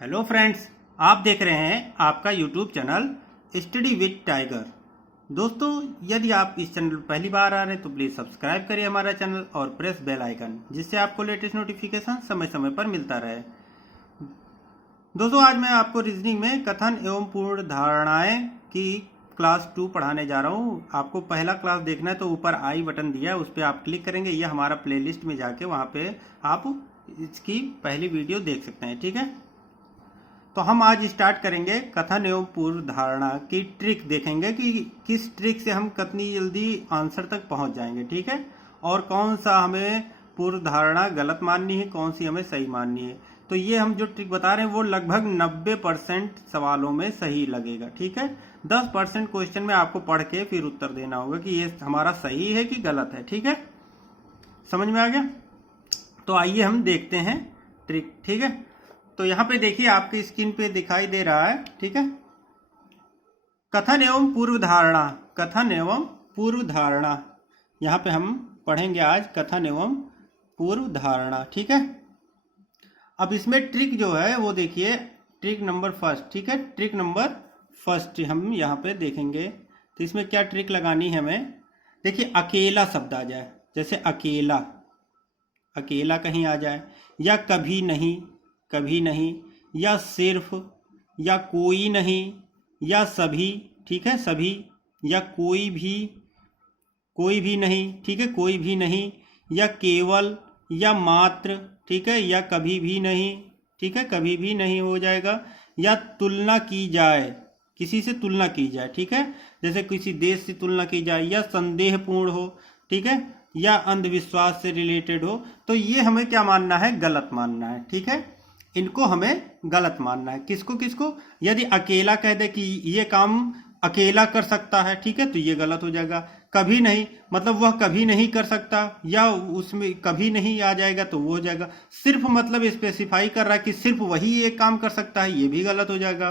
Hello friends, आप देख रहे हैं आपका YouTube channel study with tiger. दोस्तों, यदि आप इस चैनल पर पहली बार आ रहे हैं तो प्लीज़ सब्सक्राइब करिए हमारा चैनल और प्रेस बेल आइकन, जिससे आपको लेटेस्ट नोटिफिकेशन समय समय पर मिलता रहे। दोस्तों, आज मैं आपको रीजनिंग में कथन एवं पूर्ण धारणाएं की क्लास 2 पढ़ाने जा रहा हूं। आपको पहला क्लास देखना है तो ऊपर आई बटन दिया है, उस पर आप क्लिक करेंगे। ये हमारा प्लेलिस्ट में जाके वहां पे आप इसकी पहली वीडियो देख सकते हैं। ठीक है, तो हम आज स्टार्ट करेंगे कथन एवं पूर्व धारणा की ट्रिक देखेंगे कि किस ट्रिक से हम कितनी जल्दी आंसर तक पहुंच जाएंगे। ठीक है, और कौन सा हमें पूर्व धारणा गलत माननी है, कौन सी हमें सही माननी है। तो ये हम जो ट्रिक बता रहे हैं वो लगभग 90% सवालों में सही लगेगा। ठीक है, 10% क्वेश्चन में आपको पढ़ के फिर उत्तर देना होगा कि ये हमारा सही है कि गलत है। ठीक है, समझ में आ गया? तो आइए हम देखते हैं ट्रिक। ठीक है, तो यहाँ पे देखिए आपकी स्क्रीन पे दिखाई दे रहा है। ठीक है, कथन एवं पूर्व धारणा, कथन एवं पूर्व धारणा, यहाँ पे हम पढ़ेंगे आज कथन एवं पूर्व धारणा। ठीक है, अब इसमें ट्रिक जो है वो देखिए, ट्रिक नंबर फर्स्ट। ठीक है, ट्रिक नंबर फर्स्ट हम यहाँ पे देखेंगे। तो इसमें क्या ट्रिक लगानी है हमें? देखिए, अकेला शब्द आ जाए, जैसे अकेला, अकेला कहीं आ जाए, या कभी नहीं, कभी नहीं, या सिर्फ, या कोई नहीं, या सभी। ठीक है, सभी, या कोई भी नहीं। ठीक है, कोई भी नहीं, या केवल, या मात्र। ठीक है, या कभी भी नहीं। ठीक है, कभी भी नहीं हो जाएगा। या तुलना की जाए, किसी से तुलना की जाए। ठीक है, जैसे किसी देश से तुलना की जाए, या संदेहपूर्ण हो। ठीक है, या अंधविश्वास से रिलेटेड हो। तो ये हमें क्या मानना है? गलत मानना है। ठीक है, इनको हमें गलत मानना है। किसको किसको? यदि अकेला कह दे कि ये काम अकेला कर सकता है, ठीक है, तो ये गलत हो जाएगा। कभी नहीं मतलब वह कभी नहीं कर सकता, या उसमें कभी नहीं आ जाएगा तो वो हो जाएगा। सिर्फ मतलब स्पेसिफाई कर रहा है कि सिर्फ वही एक काम कर सकता है, ये भी गलत हो जाएगा।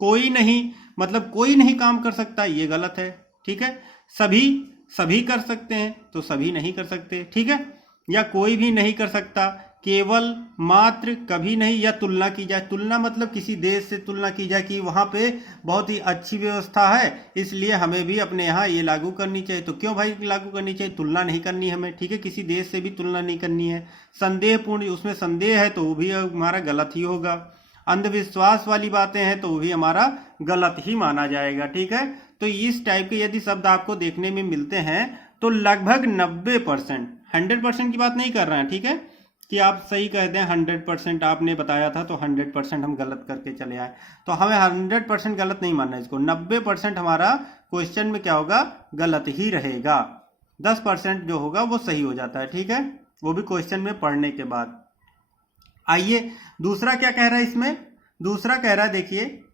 कोई नहीं मतलब कोई नहीं काम कर सकता, ये गलत है। ठीक है, सभी, सभी कर सकते हैं तो सभी नहीं कर सकते। ठीक है, या कोई भी नहीं कर सकता, केवल, मात्र, कभी नहीं, या तुलना की जाए। तुलना मतलब किसी देश से तुलना की जाए कि वहां पे बहुत ही अच्छी व्यवस्था है, इसलिए हमें भी अपने यहाँ ये लागू करनी चाहिए। तो क्यों भाई लागू करनी चाहिए? तुलना नहीं करनी हमें। ठीक है, किसी देश से भी तुलना नहीं करनी है। संदेहपूर्ण, उसमें संदेह है तो वो भी हमारा गलत ही होगा। अंधविश्वास वाली बातें हैं तो वो भी हमारा गलत ही माना जाएगा। ठीक है, तो इस टाइप के यदि शब्द आपको देखने में मिलते हैं तो लगभग 90%, 100% की बात नहीं कर रहे हैं। ठीक है, कि आप सही कह दें 100% आपने बताया था तो 100% हम गलत करके चले आए, तो हमें 100% गलत नहीं मानना है इसको। 90% हमारा क्वेश्चन में क्या होगा? गलत ही रहेगा। 10% जो होगा वो सही हो जाता है। ठीक है, वो भी क्वेश्चन में पढ़ने के बाद। आइए दूसरा क्या कह रहा है इसमें? दूसरा कह रहा है, देखिए,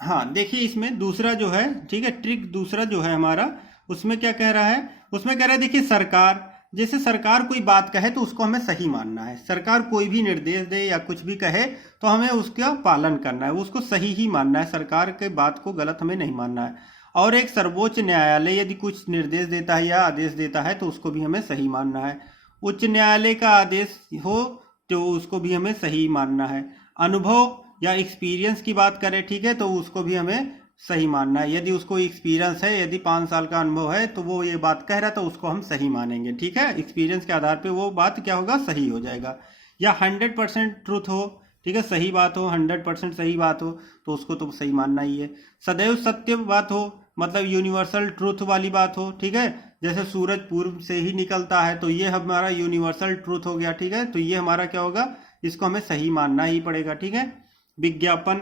हाँ देखिए इसमें दूसरा जो है, ठीक है, ट्रिक दूसरा जो है हमारा, उसमें क्या कह रहा है? उसमें कह रहा है, देखिए, सरकार, जैसे सरकार कोई बात कहे तो उसको हमें सही मानना है। सरकार कोई भी निर्देश दे या कुछ भी कहे तो हमें उसका पालन करना है, उसको सही ही मानना है। सरकार के बात को गलत हमें नहीं मानना है। और एक सर्वोच्च न्यायालय यदि कुछ निर्देश देता है या आदेश देता है तो उसको भी हमें सही मानना है। उच्च न्यायालय का आदेश हो तो उसको भी हमें सही मानना है। अनुभव या एक्सपीरियंस की बात करें, ठीक है, तो उसको भी हमें सही मानना है। यदि उसको एक्सपीरियंस है, यदि 5 साल का अनुभव है तो वो ये बात कह रहा है तो उसको हम सही मानेंगे। ठीक है, एक्सपीरियंस के आधार पे वो बात क्या होगा? सही हो जाएगा। या 100% ट्रूथ हो, ठीक है, सही बात हो, 100% सही बात हो तो उसको तो सही मानना ही है। सदैव सत्य बात हो, मतलब यूनिवर्सल ट्रूथ वाली बात हो, ठीक है, जैसे सूरज पूर्व से ही निकलता है तो ये हमारा यूनिवर्सल ट्रूथ हो गया। ठीक है, तो ये हमारा क्या होगा? इसको हमें सही मानना ही पड़ेगा। ठीक है, विज्ञापन,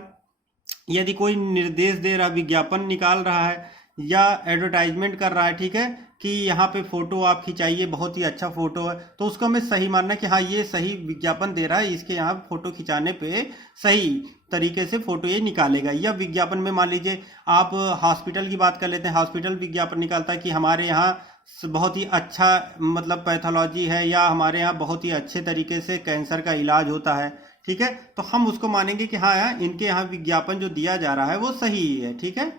यदि कोई निर्देश दे रहा, विज्ञापन निकाल रहा है या एडवर्टाइजमेंट कर रहा है, ठीक है, कि यहाँ पे फोटो आप खिंचाइए, बहुत ही अच्छा फोटो है, तो उसको हमें सही मानना है कि हाँ ये सही विज्ञापन दे रहा है, इसके यहाँ फोटो खिंचाने पे सही तरीके से फोटो ये निकालेगा। या विज्ञापन में मान लीजिए आप हॉस्पिटल की बात कर लेते हैं, हॉस्पिटल विज्ञापन निकालता है कि हमारे यहाँ बहुत ही अच्छा मतलब पैथोलॉजी है, या हमारे यहाँ बहुत ही अच्छे तरीके से कैंसर का इलाज होता है। ठीक है, तो हम उसको मानेंगे कि हाँ यार इनके यहाँ विज्ञापन जो दिया जा रहा है वो सही है। ठीक है,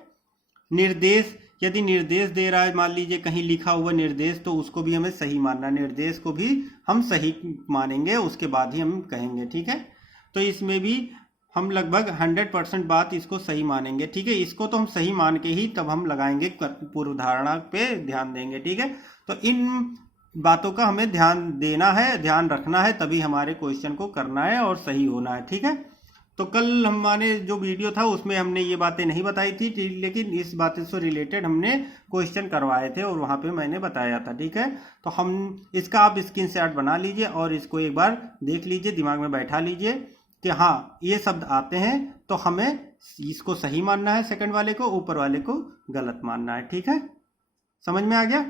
निर्देश यदि निर्देश दे रहा है, मान लीजिए कहीं लिखा हुआ निर्देश, तो उसको भी हमें सही मानना, निर्देश को भी हम सही मानेंगे, उसके बाद ही हम कहेंगे। ठीक है, तो इसमें भी हम लगभग 100% बात इसको सही मानेंगे। ठीक है, इसको तो हम सही मान के ही तब हम लगाएंगे, पूर्व धारणा पे ध्यान देंगे। ठीक है, तो इन बातों का हमें ध्यान देना है, ध्यान रखना है, तभी हमारे क्वेश्चन को करना है और सही होना है। ठीक है, तो कल हमारे जो वीडियो था उसमें हमने ये बातें नहीं बताई थी, लेकिन इस बातें से रिलेटेड हमने क्वेश्चन करवाए थे और वहाँ पे मैंने बताया था। ठीक है, तो हम इसका आप स्क्रीनशॉट बना लीजिए और इसको एक बार देख लीजिए, दिमाग में बैठा लीजिए कि हाँ ये शब्द आते हैं तो हमें इसको सही मानना है, सेकंड वाले को, ऊपर वाले को गलत मानना है। ठीक है, समझ में आ गया?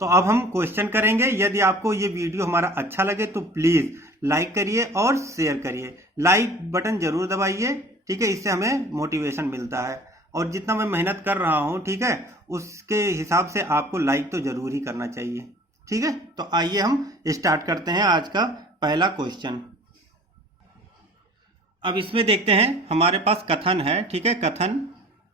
तो अब हम क्वेश्चन करेंगे। यदि आपको ये वीडियो हमारा अच्छा लगे तो प्लीज़ लाइक करिए और शेयर करिए, लाइक बटन जरूर दबाइए। ठीक है, इससे हमें मोटिवेशन मिलता है और जितना मैं मेहनत कर रहा हूँ, ठीक है, उसके हिसाब से आपको लाइक तो जरूर ही करना चाहिए। ठीक है, तो आइए हम स्टार्ट करते हैं आज का पहला क्वेश्चन। अब इसमें देखते हैं, हमारे पास कथन है। ठीक है, कथन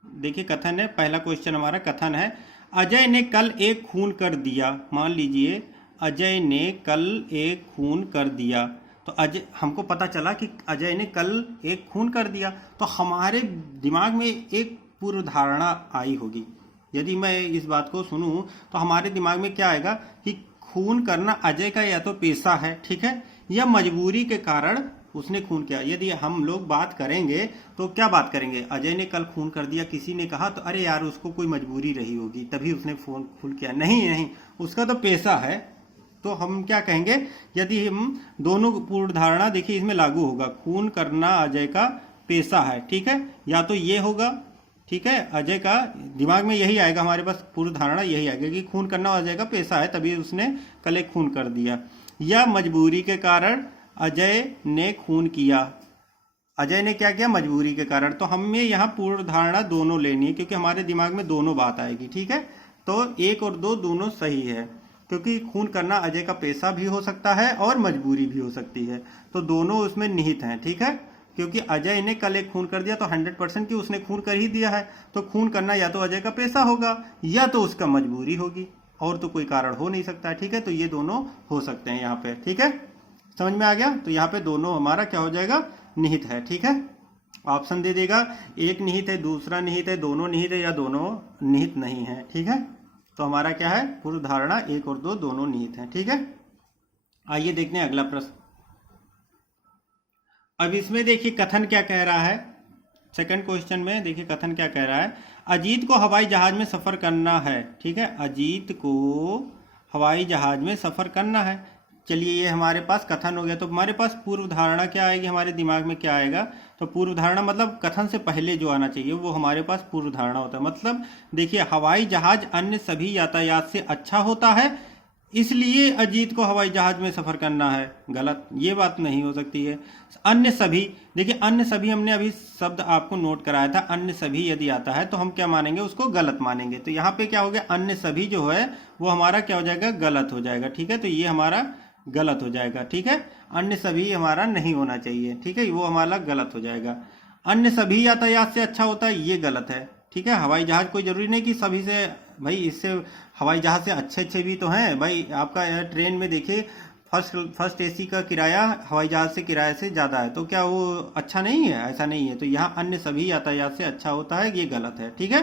देखिए, कथन है, पहला क्वेश्चन हमारा कथन है, अजय ने कल एक खून कर दिया। मान लीजिए अजय ने कल एक खून कर दिया, तो अजय, हमको पता चला कि अजय ने कल एक खून कर दिया, तो हमारे दिमाग में एक पूर्व धारणा आई होगी। यदि मैं इस बात को सुनूं तो हमारे दिमाग में क्या आएगा कि खून करना अजय का या तो पेशा है, ठीक है, या मजबूरी के कारण उसने खून किया। यदि हम लोग बात करेंगे तो क्या बात करेंगे, अजय ने कल खून कर दिया, किसी ने कहा तो अरे यार उसको कोई मजबूरी रही होगी तभी उसने खून किया। नहीं नहीं, उसका तो पेशा है। तो हम क्या कहेंगे, यदि हम दोनों पूर्व धारणा देखिए इसमें लागू होगा, खून करना अजय का पेशा है। ठीक है, या तो ये होगा, ठीक है, अजय का दिमाग में यही आएगा, हमारे पास पूर्व धारणा यही आएगा कि खून करना अजय का पेशा है तभी उसने कल एक खून कर दिया, या मजबूरी के कारण अजय ने खून किया। अजय ने क्या किया, मजबूरी के कारण। तो हमें यहाँ पूर्व धारणा दोनों लेनी है क्योंकि हमारे दिमाग में दोनों बात आएगी। ठीक है, तो एक और दो दोनों सही है क्योंकि खून करना अजय का पेशा भी हो सकता है और मजबूरी भी हो सकती है, तो दोनों उसमें निहित हैं। ठीक है, क्योंकि अजय ने कल एक खून कर दिया तो 100% कि उसने खून कर ही दिया है, तो खून करना या तो अजय का पेशा होगा या तो उसका मजबूरी होगी, और तो कोई कारण हो नहीं सकता। ठीक है, तो ये दोनों हो सकते हैं यहाँ पे। ठीक है, समझ में आ गया? तो यहाँ पे दोनों हमारा क्या हो जाएगा, निहित है। ठीक है, ऑप्शन दे देगा, एक निहित है, दूसरा निहित है, दोनों निहित है, या दोनों निहित नहीं है। ठीक है, तो हमारा क्या है, पूर्व धारणा एक और दो दोनों निहित है। ठीक है, आइए देखते हैं अगला प्रश्न। अब इसमें देखिए कथन क्या कह रहा है, सेकंड क्वेश्चन में देखिए कथन क्या कह रहा है, अजीत को हवाई जहाज में सफर करना है। ठीक है, अजीत को हवाई जहाज में सफर करना है। चलिए ये हमारे पास कथन हो गया, तो हमारे पास पूर्व धारणा क्या आएगी, हमारे दिमाग में क्या आएगा, तो पूर्व धारणा मतलब कथन से पहले जो आना चाहिए वो हमारे पास पूर्व धारणा होता है। मतलब देखिए, हवाई जहाज अन्य सभी यातायात से अच्छा होता है इसलिए अजीत को हवाई जहाज में सफर करना है। गलत, ये बात नहीं हो सकती है। अन्य सभी, देखिए अन्य सभी हमने अभी शब्द आपको नोट कराया था, अन्य सभी यदि आता है तो हम क्या मानेंगे, उसको गलत मानेंगे। तो यहाँ पे क्या हो गया, अन्य सभी जो है वो हमारा क्या हो जाएगा, गलत हो जाएगा। ठीक है, तो ये हमारा गलत हो जाएगा। ठीक है, अन्य सभी हमारा नहीं होना चाहिए। ठीक है, वो हमारा गलत हो जाएगा। अन्य सभी यातायात से अच्छा होता है, ये गलत है। ठीक है, हवाई जहाज कोई जरूरी नहीं कि सभी से, भाई इससे हवाई जहाज से अच्छे अच्छे भी तो हैं। भाई आपका ट्रेन में देखिए फर्स्ट एसी का किराया हवाई जहाज से किराए से ज़्यादा है, तो क्या वो अच्छा नहीं है, ऐसा नहीं है। तो यहाँ अन्य सभी यातायात से अच्छा होता है, ये गलत है। ठीक है,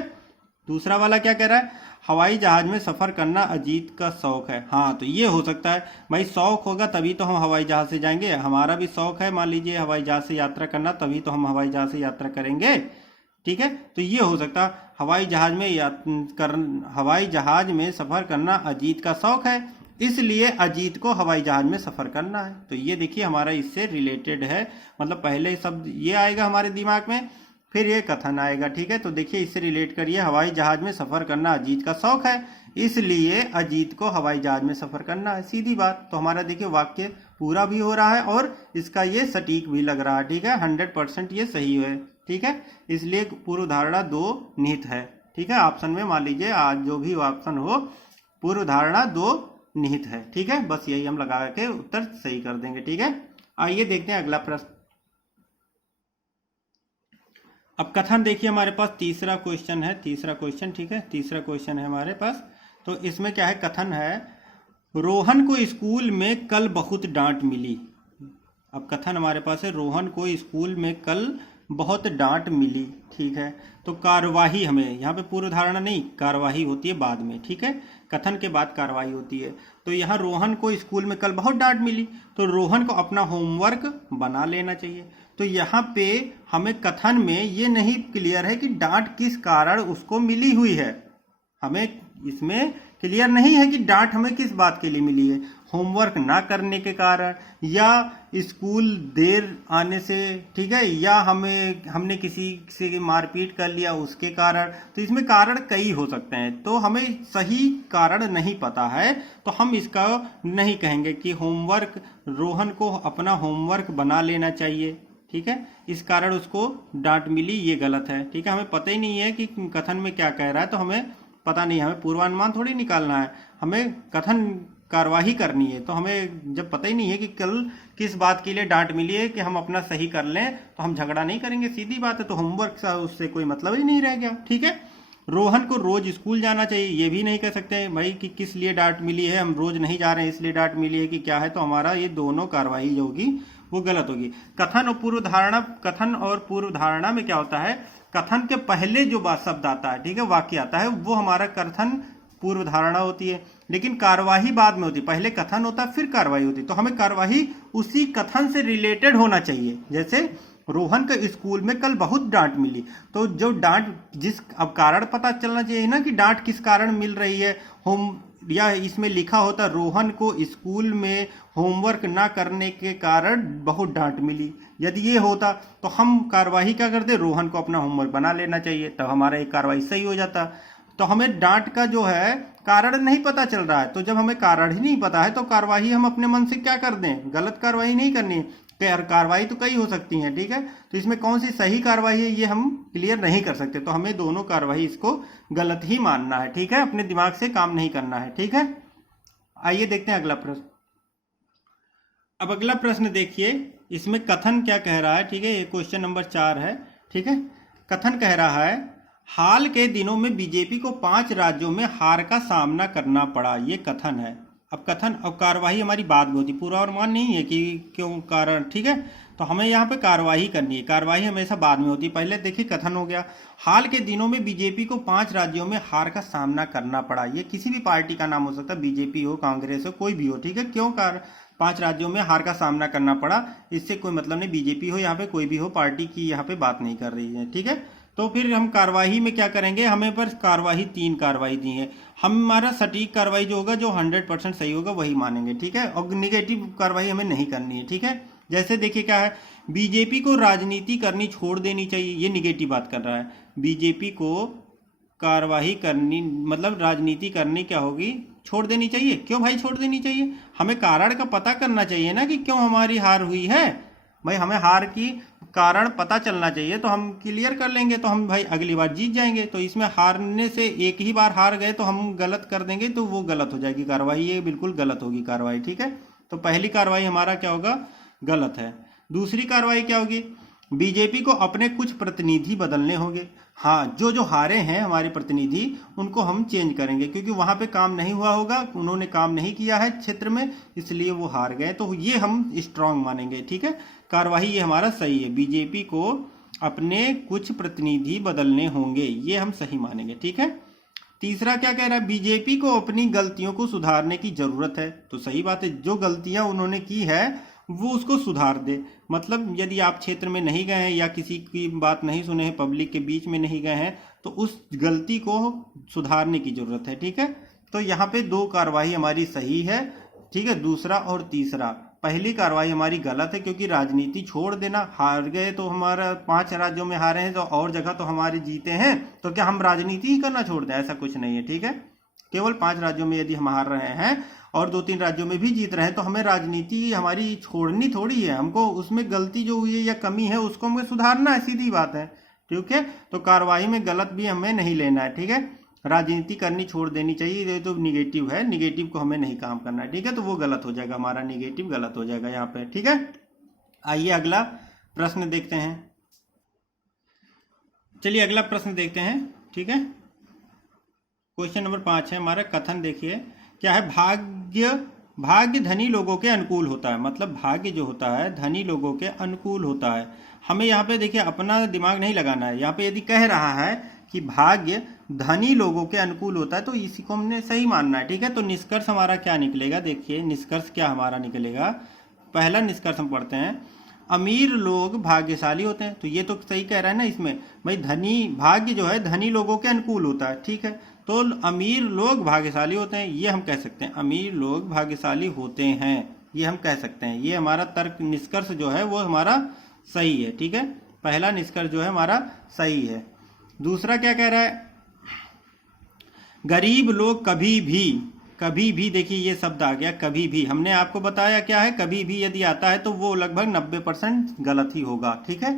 दूसरा वाला क्या कह रहा है, हवाई जहाज में सफर करना अजीत का शौक है। हाँ, तो ये हो सकता है, भाई शौक होगा तभी तो हम हवाई जहाज से जाएंगे। हमारा भी शौक है मान लीजिए हवाई जहाज से यात्रा करना, तभी तो हम हवाई जहाज से यात्रा करेंगे। ठीक है, तो ये हो सकता है हवाई जहाज में सफर करना अजीत का शौक है इसलिए अजीत को हवाई जहाज में सफर करना है। तो ये देखिए हमारा इससे रिलेटेड है, मतलब पहले शब्द ये आएगा हमारे दिमाग में, फिर ये कथन आएगा। ठीक है, तो देखिए इससे रिलेट करिए, हवाई जहाज में सफर करना अजीत का शौक है इसलिए अजीत को हवाई जहाज में सफर करना है। सीधी बात। तो हमारा देखिए वाक्य पूरा भी हो रहा है और इसका ये सटीक भी लग रहा है। ठीक है, 100% ये सही है। ठीक है, इसलिए पूर्व धारणा दो निहित है। ठीक है, ऑप्शन में मान लीजिए आज जो भी ऑप्शन हो, पूर्व धारणा दो निहित है। ठीक है, बस यही हम लगा के उत्तर सही कर देंगे। ठीक है, आइए देखते हैं अगला प्रश्न। अब कथन देखिए, हमारे पास तीसरा क्वेश्चन है, तीसरा क्वेश्चन, ठीक है, तीसरा क्वेश्चन है हमारे पास। तो इसमें क्या है, कथन है रोहन को स्कूल में कल बहुत डांट मिली। अब कथन हमारे पास है रोहन को स्कूल में कल बहुत डांट मिली, ठीक है। तो कार्यवाही, हमें यहाँ पे पूर्व धारणा नहीं, कार्यवाही होती है बाद में, ठीक है, कथन के बाद कार्यवाही होती है। तो यहाँ रोहन को स्कूल में कल बहुत डांट मिली, तो रोहन को अपना होमवर्क बना लेना चाहिए। तो यहाँ पे हमें कथन में ये नहीं क्लियर है कि डांट किस कारण उसको मिली हुई है, हमें इसमें क्लियर नहीं है कि डांट हमें किस बात के लिए मिली है, होमवर्क ना करने के कारण, या स्कूल देर आने से, ठीक है, या हमने किसी से मारपीट कर लिया उसके कारण। तो इसमें कारण कई हो सकते हैं, तो हमें सही कारण नहीं पता है, तो हम इसका नहीं कहेंगे कि होमवर्क, रोहन को अपना होमवर्क बना लेना चाहिए, ठीक है, इस कारण उसको डांट मिली, ये गलत है, ठीक है। हमें पता ही नहीं है कि कथन में क्या कह रहा है, तो हमें पता नहीं, हमें पूर्वानुमान थोड़ी निकालना है, हमें कथन कार्यवाही करनी है। तो हमें जब पता ही नहीं है कि कल किस बात के लिए डांट मिली है कि हम अपना सही कर लें, तो हम झगड़ा नहीं करेंगे, सीधी बात है। तो होमवर्क से उससे कोई मतलब ही नहीं रह गया, ठीक है। रोहन को रोज स्कूल जाना चाहिए, ये भी नहीं कह सकते भाई कि किस लिए डांट मिली है, हम रोज नहीं जा रहे हैं इसलिए डांट मिली है कि क्या है। तो हमारा ये दोनों कार्यवाही जो होगी वो गलत होगी। कथन और पूर्व धारणा, कथन और पूर्व धारणा में क्या होता है, कथन के पहले जो बात शब्द आता है, ठीक है, वाक्य आता है, वो हमारा कथन पूर्व धारणा होती है, लेकिन कार्यवाही बाद में होती है, पहले कथन होता है फिर कार्यवाही होती है। तो हमें कार्यवाही उसी कथन से रिलेटेड होना चाहिए। जैसे रोहन के स्कूल में कल बहुत डांट मिली, तो जो डांट, जिस, अब कारण पता चलना चाहिए ना कि डांट किस कारण मिल रही है। होम, या इसमें लिखा होता रोहन को स्कूल में होमवर्क ना करने के कारण बहुत डांट मिली, यदि ये होता तो हम कार्यवाही क्या करते, रोहन को अपना होमवर्क बना लेना चाहिए, तब हमारा एक कार्यवाही सही हो जाता। तो हमें डांट का जो है कारण नहीं पता चल रहा है, तो जब हमें कारण ही नहीं पता है तो कार्यवाही हम अपने मन से क्या कर दें, गलत कार्यवाही नहीं करनी। कार्रवाई तो कई हो सकती हैं, ठीक है, तो इसमें कौन सी सही कार्रवाई है ये हम क्लियर नहीं कर सकते, तो हमें दोनों कार्रवाई इसको गलत ही मानना है, ठीक है, अपने दिमाग से काम नहीं करना है, ठीक है। आइए देखते हैं अगला प्रश्न। अब अगला प्रश्न देखिए, इसमें कथन क्या कह रहा है, ठीक है, ये क्वेश्चन नंबर 4 है, ठीक है। कथन कह रहा है हाल के दिनों में बीजेपी को 5 राज्यों में हार का सामना करना पड़ा, ये कथन है। अब कथन, अब कार्यवाही हमारी बाद में होती, पूर्वानुमान नहीं है कि क्यों कारण, ठीक है, तो हमें यहाँ पे कार्यवाही करनी है, कार्यवाही हमेशा बाद में होती है। पहले देखिए कथन हो गया, हाल के दिनों में बीजेपी को 5 राज्यों में हार का सामना करना पड़ा, ये किसी भी पार्टी का नाम हो सकता है, बीजेपी हो, कांग्रेस हो, कोई भी हो, ठीक है। क्यों 5 राज्यों में हार का सामना करना पड़ा, इससे कोई मतलब नहीं, बीजेपी हो यहाँ पे, कोई भी हो, पार्टी की यहाँ पे बात नहीं कर रही है, ठीक है। तो फिर हम कार्यवाही में क्या करेंगे, हमें पर कार्यवाही 3 कार्यवाही दी है, हमारा सटीक कार्यवाही जो होगा, जो 100% सही होगा वही मानेंगे, ठीक है, और निगेटिव कार्यवाही हमें नहीं करनी है, ठीक है। जैसे देखिए क्या है, बीजेपी को राजनीति करनी छोड़ देनी चाहिए, ये निगेटिव बात कर रहा है, बीजेपी को कार्यवाही करनी मतलब राजनीति करनी क्या होगी, छोड़ देनी चाहिए। क्यों भाई छोड़ देनी चाहिए, हमें कारण का पता करना चाहिए ना कि क्यों हमारी हार हुई है, भाई हमें हार की कारण पता चलना चाहिए, तो हम क्लियर कर लेंगे, तो हम भाई अगली बार जीत जाएंगे। तो इसमें हारने से, एक ही बार हार गए तो हम गलत कर देंगे, तो वो गलत हो जाएगी कार्रवाई, ये बिल्कुल गलत होगी कार्रवाई, ठीक है। तो पहली कार्रवाई हमारा क्या होगा, गलत है। दूसरी कार्रवाई क्या होगी, बीजेपी को अपने कुछ प्रतिनिधि बदलने होंगे, हाँ, जो जो हारे हैं हमारे प्रतिनिधि उनको हम चेंज करेंगे, क्योंकि वहां पे काम नहीं हुआ होगा, उन्होंने काम नहीं किया है क्षेत्र में, इसलिए वो हार गए, तो ये हम स्ट्रांग मानेंगे, ठीक है। कार्यवाही ये हमारा सही है, बीजेपी को अपने कुछ प्रतिनिधि बदलने होंगे, ये हम सही मानेंगे, ठीक है। तीसरा क्या कह रहा है, बीजेपी को अपनी गलतियों को सुधारने की जरूरत है, तो सही बात है, जो गलतियां उन्होंने की है वो उसको सुधार दे। मतलब यदि आप क्षेत्र में नहीं गए हैं या किसी की बात नहीं सुने हैं, पब्लिक के बीच में नहीं गए हैं, तो उस गलती को सुधारने की जरूरत है, ठीक है। तो यहाँ पे 2 कार्रवाई हमारी सही है, ठीक है, दूसरा और तीसरा। पहली कार्रवाई हमारी गलत है, क्योंकि राजनीति छोड़ देना, हार गए तो हमारा 5 राज्यों में हारे हैं, तो और जगह तो हमारे जीते हैं, तो क्या हम राजनीति ही करना छोड़ दें, ऐसा कुछ नहीं है, ठीक है। केवल 5 राज्यों में यदि हम हार रहे हैं और 2-3 राज्यों में भी जीत रहे हैं, तो हमें राजनीति हमारी छोड़नी थोड़ी है, हमको उसमें गलती जो हुई है या कमी है उसको हमें सुधारना है, सीधी बात है, ठीक है। तो कार्रवाई में गलत भी हमें नहीं लेना है, ठीक है, राजनीति करनी छोड़ देनी चाहिए, ये तो निगेटिव है, निगेटिव को हमें नहीं काम करना है, ठीक है, तो वो गलत हो जाएगा, हमारा निगेटिव गलत हो जाएगा यहाँ पे, ठीक है। आइए अगला प्रश्न देखते हैं। चलिए अगला प्रश्न देखते हैं। ठीक है, क्वेश्चन नंबर 5 है हमारा। कथन देखिए क्या है। भाग्य धनी लोगों के अनुकूल होता है। मतलब भाग्य जो होता है धनी लोगों के अनुकूल होता है। हमें यहाँ पे देखिए अपना दिमाग नहीं लगाना है। यहाँ पे यदि कह रहा है कि भाग्य धनी लोगों के अनुकूल होता है तो इसी को हमने सही मानना है। ठीक है, तो निष्कर्ष हमारा क्या निकलेगा, देखिए निष्कर्ष क्या हमारा निकलेगा। पहला निष्कर्ष हम पढ़ते हैं, अमीर लोग भाग्यशाली होते हैं। तो ये तो सही कह रहा है ना इसमें, भाई धनी भाग्य जो है धनी लोगों के अनुकूल होता है। ठीक है, तो अमीर लोग भाग्यशाली होते हैं, ये हम कह सकते हैं। अमीर लोग भाग्यशाली होते हैं, ये हम कह सकते हैं। ये हमारा तर्क निष्कर्ष जो है वो हमारा सही है। ठीक है, पहला निष्कर्ष जो है हमारा सही है। दूसरा क्या कह रहा है, गरीब लोग कभी भी देखिए ये शब्द आ गया कभी भी। हमने आपको बताया क्या है, कभी भी यदि आता है तो वो लगभग 90% गलत ही होगा। ठीक है,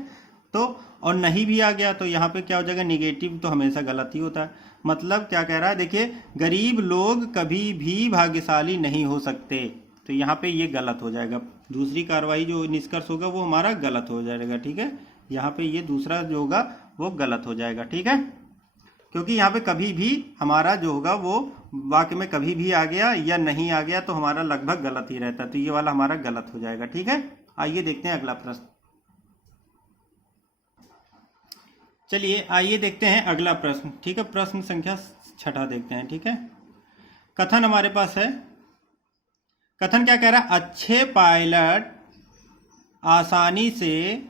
तो और नहीं भी आ गया तो यहाँ पे क्या हो जाएगा, निगेटिव तो हमेशा गलत ही होता है। मतलब क्या कह रहा है, देखिए गरीब लोग कभी भी भाग्यशाली नहीं हो सकते, तो यहाँ पे ये गलत हो जाएगा। दूसरी कार्रवाई जो निष्कर्ष होगा वो हमारा गलत हो जाएगा। ठीक है, यहाँ पे ये दूसरा जो होगा वो गलत हो जाएगा। ठीक है, क्योंकि यहाँ पे कभी भी हमारा जो होगा वो वाक्य में कभी भी आ गया या नहीं आ गया तो हमारा लगभग गलत ही रहता है, तो ये वाला हमारा गलत हो जाएगा। ठीक है, आइए देखते हैं अगला प्रश्न। चलिए आइए देखते हैं अगला प्रश्न। ठीक है, प्रश्न संख्या 6 देखते हैं। ठीक है, कथन हमारे पास है। कथन क्या कह रहा है, अच्छे पायलट आसानी से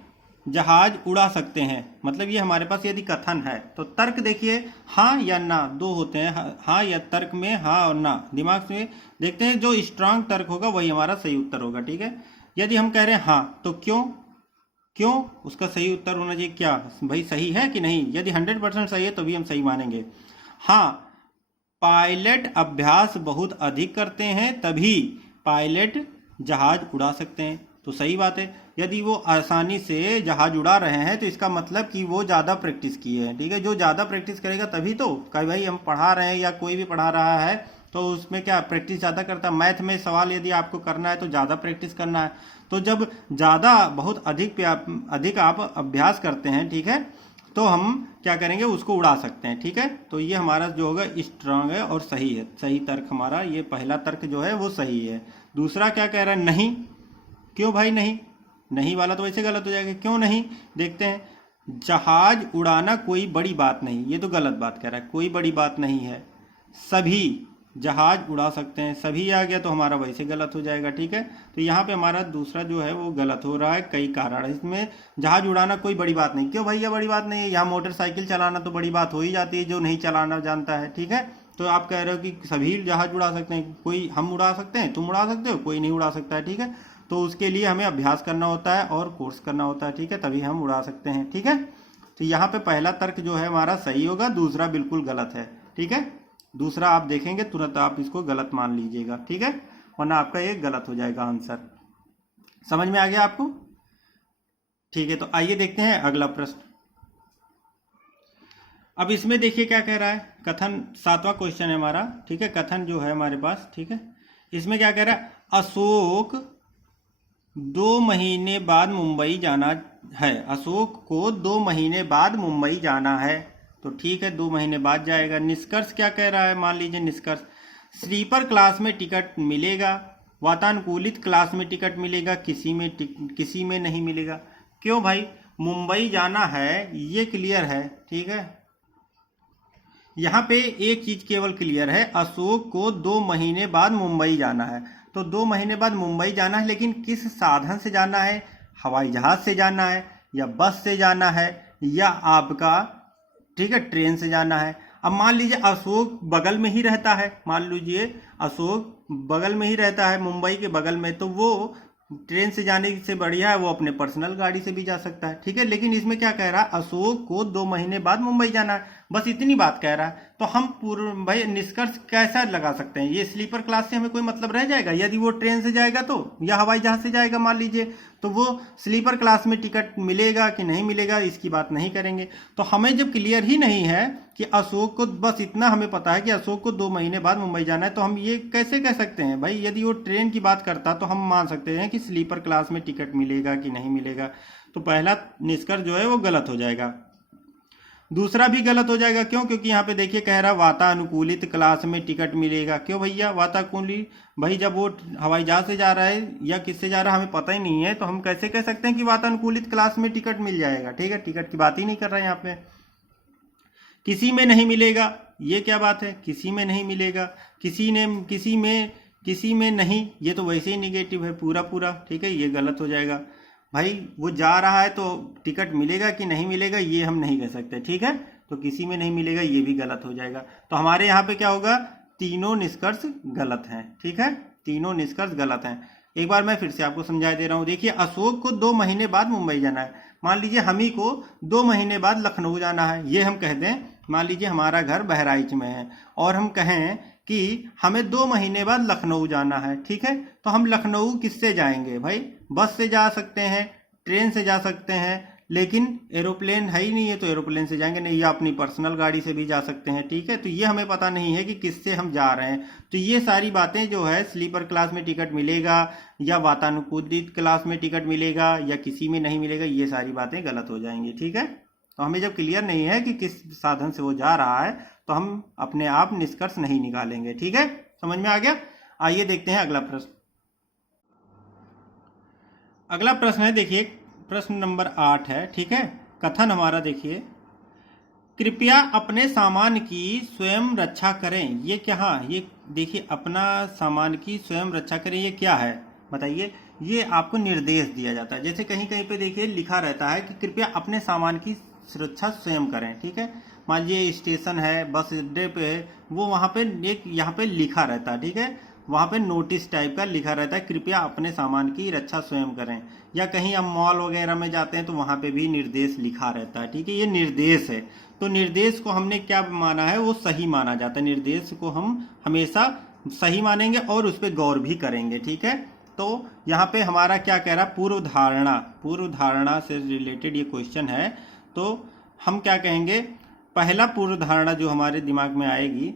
जहाज उड़ा सकते हैं। मतलब ये हमारे पास यदि कथन है तो तर्क देखिए हाँ या ना, दो होते हैं, हाँ या तर्क में हाँ और ना। दिमाग से देखते हैं, जो स्ट्रांग तर्क होगा वही हमारा सही उत्तर होगा। ठीक है, यदि हम कह रहे हैं हाँ तो क्यों उसका सही उत्तर होना चाहिए क्या, भाई सही है कि नहीं। यदि 100% सही है तो भी हम सही मानेंगे। हाँ, पायलट अभ्यास बहुत अधिक करते हैं तभी पायलट जहाज उड़ा सकते हैं, तो सही बात है। यदि वो आसानी से जहाज उड़ा रहे हैं तो इसका मतलब कि वो ज़्यादा प्रैक्टिस किए हैं। ठीक है, जो ज़्यादा प्रैक्टिस करेगा तभी तो, कहीं भाई हम पढ़ा रहे हैं या कोई भी पढ़ा रहा है तो उसमें क्या प्रैक्टिस ज़्यादा करता है। मैथ में सवाल यदि आपको करना है तो ज़्यादा प्रैक्टिस करना है, तो जब ज़्यादा बहुत अधिक आप अभ्यास करते हैं, ठीक है, तो हम क्या करेंगे, उसको उड़ा सकते हैं। ठीक है, तो ये हमारा जो होगा स्ट्रांग है और सही है। सही तर्क हमारा ये पहला तर्क जो है वो सही है। दूसरा क्या कह रहा है, नहीं। क्यों भाई नहीं वाला तो वैसे गलत हो जाएगा। क्यों नहीं, देखते हैं। जहाज उड़ाना कोई बड़ी बात नहीं, ये तो गलत बात कह रहा है, कोई बड़ी बात नहीं है। सभी जहाज उड़ा सकते हैं, सभी आ गया तो हमारा वैसे गलत हो जाएगा। ठीक है, तो यहाँ पे हमारा दूसरा जो है वो गलत हो रहा है, कई कारण है इसमें। जहाज उड़ाना कोई बड़ी बात नहीं, क्यों भैया बड़ी बात नहीं है, यहाँ मोटरसाइकिल चलाना तो बड़ी बात हो ही जाती है जो नहीं चलाना जानता है। ठीक है, तो आप कह रहे हो कि सभी जहाज उड़ा सकते हैं, कोई हम उड़ा सकते हैं, तुम उड़ा सकते हो, कोई नहीं उड़ा सकता है। ठीक है, तो उसके लिए हमें अभ्यास करना होता है और कोर्स करना होता है। ठीक है, तभी हम उड़ा सकते हैं। ठीक है, तो यहाँ पे पहला तर्क जो है हमारा सही होगा, दूसरा बिल्कुल गलत है। ठीक है, दूसरा आप देखेंगे तुरंत आप इसको गलत मान लीजिएगा। ठीक है, वरना आपका ये गलत हो जाएगा आंसर। समझ में आ गया आपको। ठीक है, तो आइए देखते हैं अगला प्रश्न। अब इसमें देखिए क्या कह रहा है, कथन 7वां क्वेश्चन है हमारा। ठीक है, कथन जो है हमारे पास, ठीक है, इसमें क्या कह रहा है, अशोक 2 महीने बाद मुंबई जाना है। अशोक को 2 महीने बाद मुंबई जाना है, तो ठीक है 2 महीने बाद जाएगा। निष्कर्ष क्या कह रहा है, मान लीजिए निष्कर्ष, स्लीपर क्लास में टिकट मिलेगा, वातानुकूलित क्लास में टिकट मिलेगा, किसी में नहीं मिलेगा। क्यों भाई, मुंबई जाना है ये क्लियर है। ठीक है, यहाँ पे एक चीज केवल क्लियर है, अशोक को 2 महीने बाद मुंबई जाना है। तो 2 महीने बाद मुंबई जाना है, लेकिन किस साधन से जाना है, हवाई जहाज से जाना है या बस से जाना है या आपका, ठीक है, ट्रेन से जाना है। अब मान लीजिए अशोक बगल में ही रहता है, मान लीजिए अशोक बगल में ही रहता है, मुंबई के बगल में, तो वो ट्रेन से जाने से बढ़िया है वो अपने पर्सनल गाड़ी से भी जा सकता है। ठीक है, लेकिन इसमें क्या कह रहा है, अशोक को 2 महीने बाद मुंबई जाना है, बस इतनी बात कह रहा है। तो हम भाई निष्कर्ष कैसा लगा सकते हैं, ये स्लीपर क्लास से हमें कोई मतलब रह जाएगा। यदि वो ट्रेन से जाएगा तो या हवाई जहाज से जाएगा मान लीजिए, तो वो स्लीपर क्लास में टिकट मिलेगा कि नहीं मिलेगा इसकी बात नहीं करेंगे। तो हमें जब क्लियर ही नहीं है कि अशोक को, बस इतना हमें पता है कि अशोक को 2 महीने बाद मुंबई जाना है, तो हम ये कैसे कह सकते हैं भाई। यदि वो ट्रेन की बात करता तो हम मान सकते हैं कि स्लीपर क्लास में टिकट मिलेगा कि नहीं मिलेगा, तो पहला निष्कर्ष जो है वो गलत हो जाएगा। दूसरा भी गलत हो जाएगा। क्यों? क्योंकि यहाँ पे देखिए कह रहा वातानुकूलित क्लास में टिकट मिलेगा। क्यों भैया वातानुकूलित? भाई जब वो हवाई जहाज से जा रहा है या किससे जा रहा है हमें पता ही नहीं है, तो हम कैसे कह सकते हैं कि वातानुकूलित क्लास में टिकट मिल जाएगा? ठीक है, टिकट की बात ही नहीं कर रहे हैं यहाँ पे। किसी में नहीं मिलेगा, ये क्या बात है? किसी में नहीं मिलेगा, किसी में नहीं, ये तो वैसे ही निगेटिव है पूरा पूरा। ठीक है, ये गलत हो जाएगा। भाई वो जा रहा है तो टिकट मिलेगा कि नहीं मिलेगा ये हम नहीं कह सकते। ठीक है, तो किसी में नहीं मिलेगा ये भी गलत हो जाएगा। तो हमारे यहाँ पे क्या होगा? तीनों निष्कर्ष गलत हैं। ठीक है, तीनों निष्कर्ष गलत हैं। एक बार मैं फिर से आपको समझा दे रहा हूँ। देखिए, अशोक को 2 महीने बाद मुंबई जाना है। मान लीजिए हमी को 2 महीने बाद लखनऊ जाना है। ये हम कह दें, मान लीजिए हमारा घर बहराइच में है और हम कहें कि हमें 2 महीने बाद लखनऊ जाना है। ठीक है, तो हम लखनऊ किससे जाएंगे? भाई बस से जा सकते हैं, ट्रेन से जा सकते हैं, लेकिन एरोप्लेन है ही नहीं है तो एरोप्लेन से जाएंगे नहीं, या अपनी पर्सनल गाड़ी से भी जा सकते हैं। ठीक है, तो ये हमें पता नहीं है कि किससे हम जा रहे हैं। तो ये सारी बातें जो है, स्लीपर क्लास में टिकट मिलेगा या वातानुकूलित क्लास में टिकट मिलेगा या किसी में नहीं मिलेगा, ये सारी बातें गलत हो जाएंगी। ठीक है, तो हमें जब क्लियर नहीं है कि किस साधन से वो जा रहा है तो हम अपने आप निष्कर्ष नहीं निकालेंगे। ठीक है, समझ में आ गया? आइए देखते हैं अगला प्रश्न। अगला प्रश्न है, देखिए प्रश्न नंबर 8 है। ठीक है, कथन हमारा देखिए, कृपया अपने सामान की स्वयं रक्षा करें। ये क्या? हाँ, ये देखिए, अपना सामान की स्वयं रक्षा करें, ये क्या है बताइए? ये आपको निर्देश दिया जाता है। जैसे कहीं कहीं पे देखिए लिखा रहता है कि कृपया अपने सामान की सुरक्षा स्वयं करें। ठीक है, मान लीजिए स्टेशन है, बस अड्डे पे है, वो वहाँ पे एक यहाँ पे लिखा रहता है। ठीक है, वहाँ पे नोटिस टाइप का लिखा रहता है, कृपया अपने सामान की रक्षा स्वयं करें। या कहीं हम मॉल वगैरह में जाते हैं तो वहाँ पे भी निर्देश लिखा रहता है। ठीक है, ये निर्देश है। तो निर्देश को हमने क्या माना है? वो सही माना जाता है। निर्देश को हम हमेशा सही मानेंगे और उस पर गौर भी करेंगे। ठीक है, तो यहाँ पे हमारा क्या कह रहा है? पूर्व धारणा से रिलेटेड ये क्वेश्चन है। तो हम क्या कहेंगे? पहला पूर्व धारणा जो हमारे दिमाग में आएगी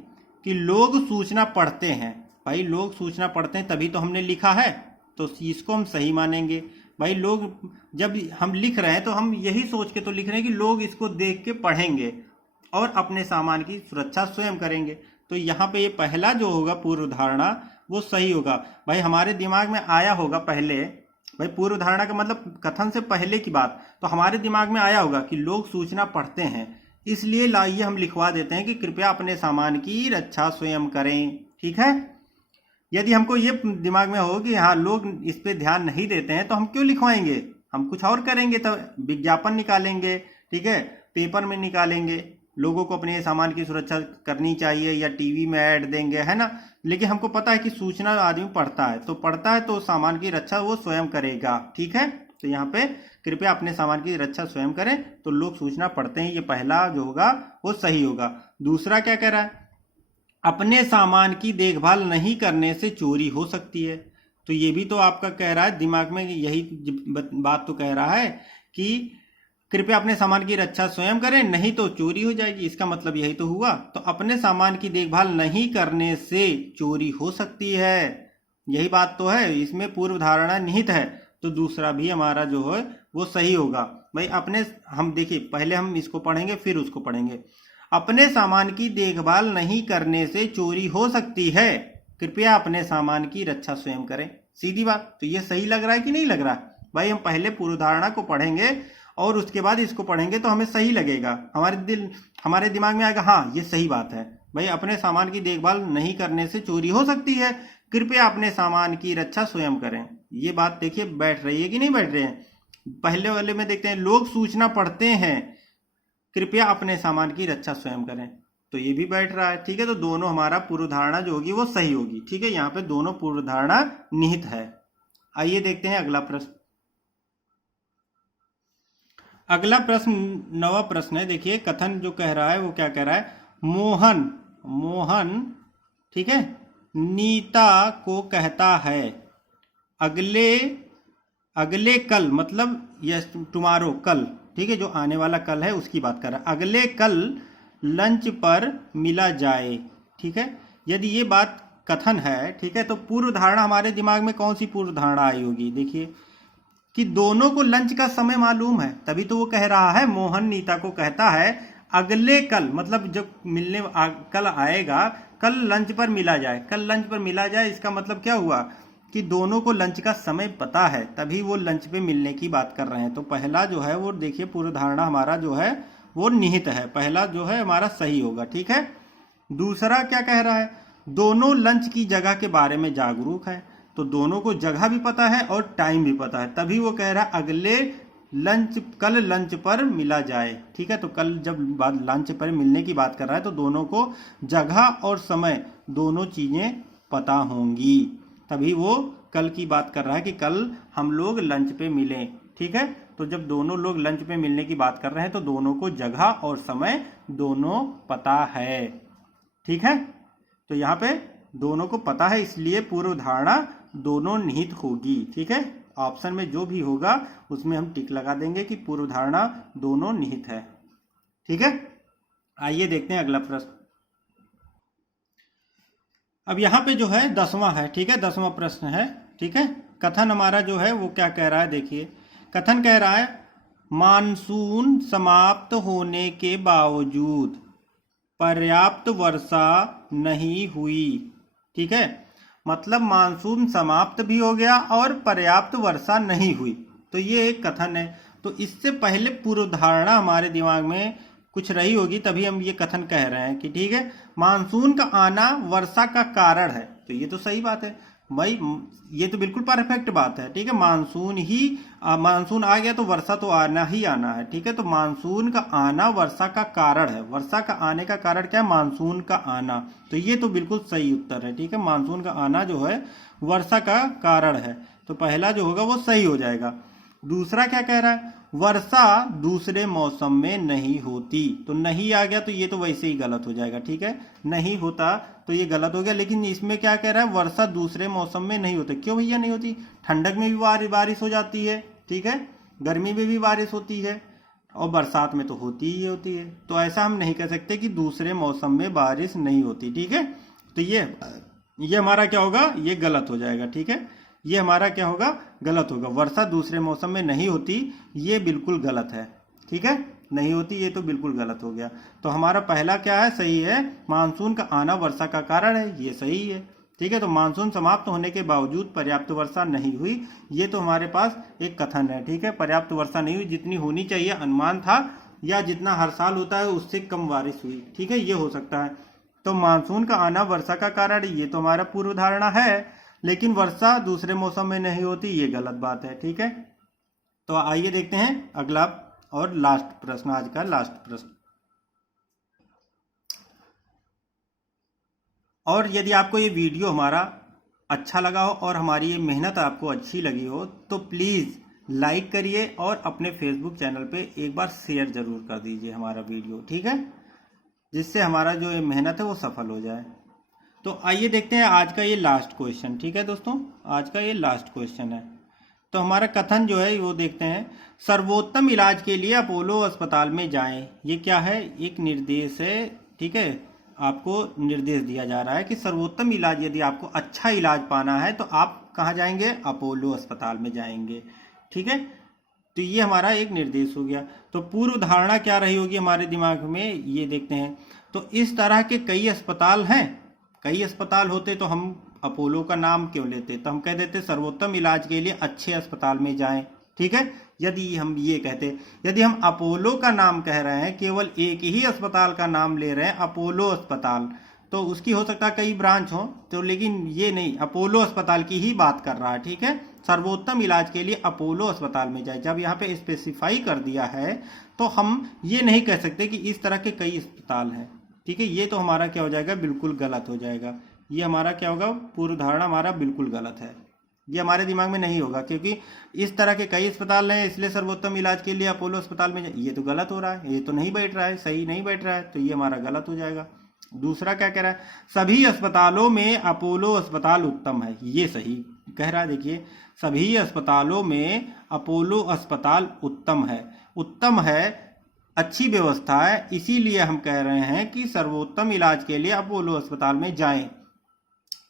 कि लोग सूचना पढ़ते हैं। भाई लोग सूचना पढ़ते हैं तभी तो हमने लिखा है, तो इसको हम सही मानेंगे। भाई लोग, जब हम लिख रहे हैं तो हम यही सोच के तो लिख रहे हैं कि लोग इसको देख के पढ़ेंगे और अपने सामान की सुरक्षा स्वयं करेंगे। तो यहाँ पे ये पहला जो होगा पूर्व धारणा वो सही होगा। भाई हमारे दिमाग में आया होगा पहले, भाई पूर्व धारणा का मतलब कथन से पहले की बात, तो हमारे दिमाग में आया होगा कि लोग सूचना पढ़ते हैं, इसलिए लाइए हम लिखवा देते हैं कि कृपया अपने सामान की रक्षा स्वयं करें। ठीक है, यदि हमको ये दिमाग में हो कि हाँ लोग इस पे ध्यान नहीं देते हैं तो हम क्यों लिखवाएंगे? हम कुछ और करेंगे, तब विज्ञापन निकालेंगे। ठीक है, पेपर में निकालेंगे, लोगों को अपने सामान की सुरक्षा करनी चाहिए, या टीवी में ऐड देंगे, है ना। लेकिन हमको पता है कि सूचना आदमी पढ़ता है तो सामान की रक्षा वो स्वयं करेगा। ठीक है, तो यहाँ पे कृपया अपने सामान की रक्षा स्वयं करें, तो लोग सूचना पढ़ते हैं, ये पहला जो होगा वो सही होगा। दूसरा क्या कह रहा है? अपने सामान की देखभाल नहीं करने से चोरी हो सकती है। तो ये भी तो आपका कह रहा है, दिमाग में यही बात तो कह रहा है कि कृपया अपने सामान की रक्षा स्वयं करें, नहीं तो चोरी हो जाएगी। इसका मतलब यही तो हुआ। तो अपने सामान की देखभाल नहीं करने से चोरी हो सकती है, यही बात तो है, इसमें पूर्व धारणा निहित है। तो दूसरा भी हमारा जो है वो सही होगा। भाई हम देखिए, पहले हम इसको पढ़ेंगे फिर उसको पढ़ेंगे। अपने सामान की देखभाल नहीं करने से चोरी हो सकती है, कृपया अपने सामान की रक्षा स्वयं करें। सीधी बात। तो ये सही लग रहा है कि नहीं लग रहा? भाई हम पहले पूर्व धारणा को पढ़ेंगे और उसके बाद इसको पढ़ेंगे तो हमें सही लगेगा, हमारे दिमाग में आएगा हाँ ये सही बात है। भाई अपने सामान की देखभाल नहीं करने से चोरी हो सकती है, कृपया अपने सामान की रक्षा स्वयं करें। ये बात देखिए बैठ रही है कि नहीं बैठ रही है? पहले वाले में देखते हैं, लोग सूचना पढ़ते हैं, कृपया अपने सामान की रक्षा स्वयं करें, तो ये भी बैठ रहा है। ठीक है, तो दोनों हमारा पूर्व धारणा जो होगी वो सही होगी। ठीक है, यहाँ पे दोनों पूर्व धारणा निहित है। आइए देखते हैं अगला प्रश्न। अगला प्रश्न 9वां प्रश्न है। देखिए कथन जो कह रहा है वो क्या कह रहा है? मोहन ठीक है नीता को कहता है अगले कल, मतलब यस टुमारो, कल, ठीक है, जो आने वाला कल है उसकी बात कर रहा है। अगले कल लंच पर मिला जाए। ठीक है, यदि ये बात कथन है, ठीक है, तो पूर्व धारणा हमारे दिमाग में कौन सी पूर्व धारणा आई होगी? देखिए कि दोनों को लंच का समय मालूम है, तभी तो वो कह रहा है, मोहन नीता को कहता है अगले कल, मतलब जब कल आएगा, कल लंच पर मिला जाए। कल लंच पर मिला जाए, इसका मतलब क्या हुआ कि दोनों को लंच का समय पता है, तभी वो लंच पे मिलने की बात कर रहे हैं। तो पहला जो है वो देखिए पूर्व धारणा हमारा जो है वो निहित है, पहला जो है हमारा सही होगा। ठीक है, दूसरा क्या कह रहा है, दोनों लंच की जगह के बारे में जागरूक है। तो दोनों को जगह भी पता है और टाइम भी पता है, तभी वो कह रहा है कल लंच पर मिला जाए। ठीक है, तो कल जब लंच पर मिलने की बात कर रहा है तो दोनों को जगह और समय दोनों चीजें पता होंगी, तभी वो कल की बात कर रहा है कि कल हम लोग लंच पे मिलें। ठीक है, तो जब दोनों लोग लंच पे मिलने की बात कर रहे हैं तो दोनों को जगह और समय दोनों पता है। ठीक है, तो यहाँ पे दोनों को पता है, इसलिए पूर्व धारणा दोनों निहित होगी। ठीक है, ऑप्शन में जो भी होगा उसमें हम टिक लगा देंगे कि पूर्व धारणा दोनों निहित है। ठीक है, आइए देखते हैं अगला प्रश्न। अब यहाँ पे जो है 10वां है। ठीक है, 10वां प्रश्न है। ठीक है, कथन हमारा जो है वो क्या कह रहा है, देखिए कथन कह रहा है मानसून समाप्त होने के बावजूद पर्याप्त वर्षा नहीं हुई। ठीक है, मतलब मानसून समाप्त भी हो गया और पर्याप्त वर्षा नहीं हुई, तो ये एक कथन है। तो इससे पहले पूर्व धारणा हमारे दिमाग में कुछ रही होगी, तभी हम ये कथन कह रहे हैं कि ठीक है मानसून का आना वर्षा का कारण है। तो ये तो सही बात है भाई, ये तो बिल्कुल परफेक्ट बात है। ठीक है, मानसून आ गया तो वर्षा तो आना ही आना है। ठीक है, तो मानसून का आना वर्षा का कारण है। वर्षा का आने का कारण क्या है, मानसून का आना। तो ये तो बिल्कुल सही उत्तर है। ठीक है, मानसून का आना जो है वर्षा का कारण है, तो पहला जो होगा वो सही हो जाएगा। दूसरा क्या कह रहा है, वर्षा दूसरे मौसम में नहीं होती। तो नहीं आ गया तो ये तो वैसे ही गलत हो जाएगा। ठीक है, नहीं होता तो ये गलत हो गया, लेकिन इसमें क्या कह रहा है, वर्षा दूसरे मौसम में नहीं होती। क्यों भैया नहीं होती, ठंडक में भी बारिश हो जाती है। ठीक है, गर्मी में भी बारिश होती है और बरसात में तो होती ही होती है। तो ऐसा हम नहीं कह सकते कि दूसरे मौसम में बारिश नहीं होती। ठीक है, तो ये हमारा क्या होगा, ये गलत हो जाएगा। ठीक है, ये हमारा क्या होगा, गलत होगा। वर्षा दूसरे मौसम में नहीं होती, ये बिल्कुल गलत है। ठीक है, नहीं होती, ये तो बिल्कुल गलत हो गया। तो हमारा पहला क्या है, सही है, मानसून का आना वर्षा का कारण है, ये सही है। ठीक है, तो मानसून समाप्त होने के बावजूद पर्याप्त वर्षा नहीं हुई, ये तो हमारे पास एक कथन है। ठीक है, पर्याप्त वर्षा नहीं हुई, जितनी होनी चाहिए अनुमान था या जितना हर साल होता है उससे कम बारिश हुई। ठीक है, ये हो सकता है। तो मानसून का आना वर्षा का कारण, ये तो हमारा पूर्व धारणा है, लेकिन वर्षा दूसरे मौसम में नहीं होती, ये गलत बात है। ठीक है, तो आइए देखते हैं अगला और लास्ट प्रश्न, आज का लास्ट प्रश्न। और यदि आपको ये वीडियो हमारा अच्छा लगा हो और हमारी ये मेहनत आपको अच्छी लगी हो तो प्लीज़ लाइक करिए और अपने फेसबुक चैनल पे एक बार शेयर जरूर कर दीजिए हमारा वीडियो। ठीक है, जिससे हमारा जो ये मेहनत है वो सफल हो जाए। तो आइए देखते हैं आज का ये लास्ट क्वेश्चन। ठीक है दोस्तों, आज का ये लास्ट क्वेश्चन है। तो हमारा कथन जो है वो देखते हैं, सर्वोत्तम इलाज के लिए अपोलो अस्पताल में जाएं। ये क्या है, एक निर्देश है। ठीक है, आपको निर्देश दिया जा रहा है कि सर्वोत्तम इलाज, यदि आपको अच्छा इलाज पाना है तो आप कहाँ जाएंगे, अपोलो अस्पताल में जाएंगे। ठीक है, तो ये हमारा एक निर्देश हो गया। तो पूर्व धारणा क्या रही होगी हमारे दिमाग में, ये देखते हैं। तो इस तरह के कई अस्पताल हैं, कई अस्पताल होते तो हम अपोलो का नाम क्यों लेते, तो हम कह देते सर्वोत्तम इलाज के लिए अच्छे अस्पताल में जाएं। ठीक है, यदि हम ये कहते, यदि हम अपोलो का नाम कह रहे हैं, केवल एक ही अस्पताल का नाम ले रहे हैं अपोलो अस्पताल, तो उसकी हो सकता है कई ब्रांच हो, तो लेकिन ये नहीं, अपोलो अस्पताल की ही बात कर रहा है। ठीक है, सर्वोत्तम इलाज के लिए अपोलो अस्पताल में जाए। जब यहाँ पे स्पेसिफाई कर दिया है तो हम ये नहीं कह सकते कि इस तरह के कई अस्पताल हैं। ठीक है, ये तो हमारा क्या हो जाएगा, बिल्कुल गलत हो जाएगा। ये हमारा क्या होगा, पूर्व धारणा हमारा बिल्कुल गलत है, ये हमारे दिमाग में नहीं होगा, क्योंकि इस तरह के कई अस्पताल हैं इसलिए सर्वोत्तम इलाज के लिए अपोलो अस्पताल में ये तो गलत हो रहा है, ये तो नहीं बैठ रहा है, सही नहीं बैठ रहा है, तो ये हमारा गलत हो जाएगा। दूसरा क्या कह रहा है, सभी अस्पतालों में अपोलो अस्पताल उत्तम है, ये सही कह रहा है। देखिए, सभी अस्पतालों में अपोलो अस्पताल उत्तम है, उत्तम है, अच्छी व्यवस्था है, इसीलिए हम कह रहे हैं कि सर्वोत्तम इलाज के लिए अपोलो अस्पताल में जाएं।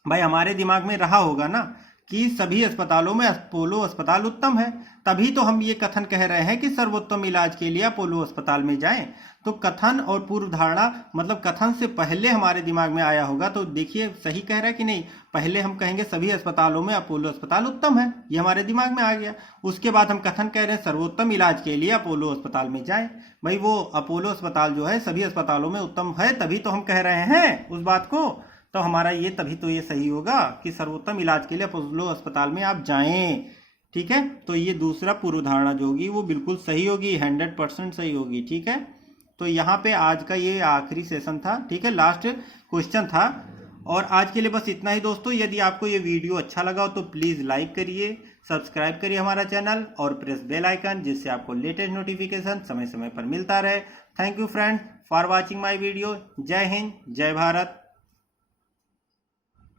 भाई हमारे दिमाग में रहा होगा ना कि सभी अस्पतालों में अपोलो अस्पताल उत्तम है, तभी तो हम ये कथन कह रहे हैं कि सर्वोत्तम इलाज के लिए अपोलो अस्पताल में जाएं। तो कथन और पूर्व धारणा मतलब कथन से पहले हमारे दिमाग में आया होगा, तो देखिए सही कह रहा है कि नहीं। पहले हम कहेंगे सभी अस्पतालों में अपोलो अस्पताल उत्तम है, ये हमारे दिमाग में आ गया। उसके बाद हम कथन कह रहे हैं सर्वोत्तम इलाज के लिए अपोलो अस्पताल में जाएं। भाई वो अपोलो अस्पताल जो है सभी अस्पतालों में उत्तम है, तभी तो हम कह रहे हैं उस बात को। तो हमारा ये तभी तो ये सही होगा कि सर्वोत्तम इलाज के लिए अपोलो अस्पताल में आप जाएं। ठीक है, तो ये दूसरा पूर्व धारणा जो होगी वो बिल्कुल सही होगी, 100% सही होगी। ठीक है, तो यहाँ पे आज का ये आखिरी सेशन था। ठीक है, लास्ट क्वेश्चन था। और आज के लिए बस इतना ही दोस्तों। यदि आपको ये वीडियो अच्छा लगा हो तो प्लीज़ लाइक करिए, सब्सक्राइब करिए हमारा चैनल और प्रेस बेल आइकन, जिससे आपको लेटेस्ट नोटिफिकेशन समय समय पर मिलता रहे। Thank you friends for watching my video. जय हिंद, जय भारत।